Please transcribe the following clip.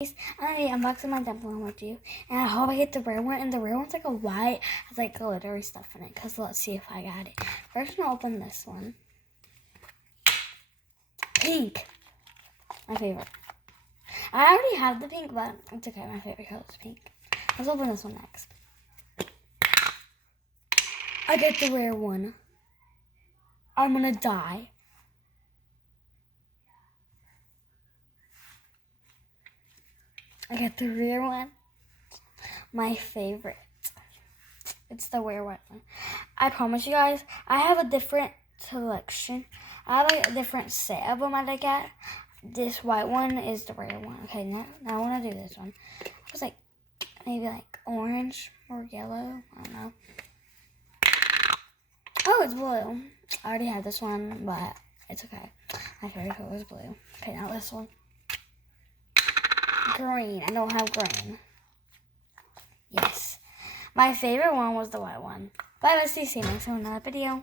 I'm gonna be unboxing my dumpling with you, and I hope I get the rare one. And the rare one's like a white, has like glittery stuff in it. Cause let's see if I got it. First, I'm gonna open this one. Pink, my favorite. I already have the pink, but it's okay. My favorite color is pink. Let's open this one next. I get the rare one. I'm gonna die. I got the rare one. My favorite. It's the rare one. I promise you guys, I have a different selection. I have like a different set of them that I get. This white one is the rare one. Okay, now I want to do this one. It was like maybe like orange or yellow. I don't know. Oh, it's blue. I already had this one, but it's okay. My favorite color is blue. Okay, now this one. Green. I don't have green. Yes. My favorite one was the white one. Bye, let's see you next time in another video.